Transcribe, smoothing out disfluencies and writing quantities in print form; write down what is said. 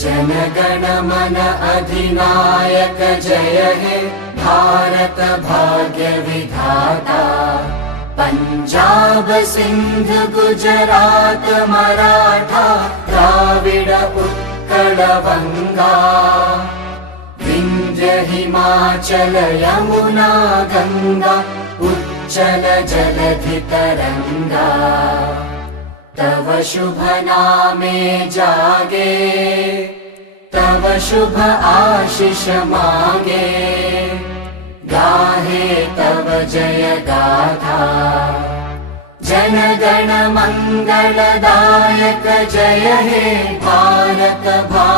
जनगण मन अधिनायक जय हे भारत भाग्य विधाता। पंजाब सिंध गुजरात मराठा द्राविड उत्कल वंगा। विंध्य हिमाचल यमुना गंगा उच्चल जलधि तरंगा। तव शुभ नामे जागे तव शुभ आशीष मांगे। गाहे तव जय गाथा जनगण मंगलदायक जय हे भारत भाग्य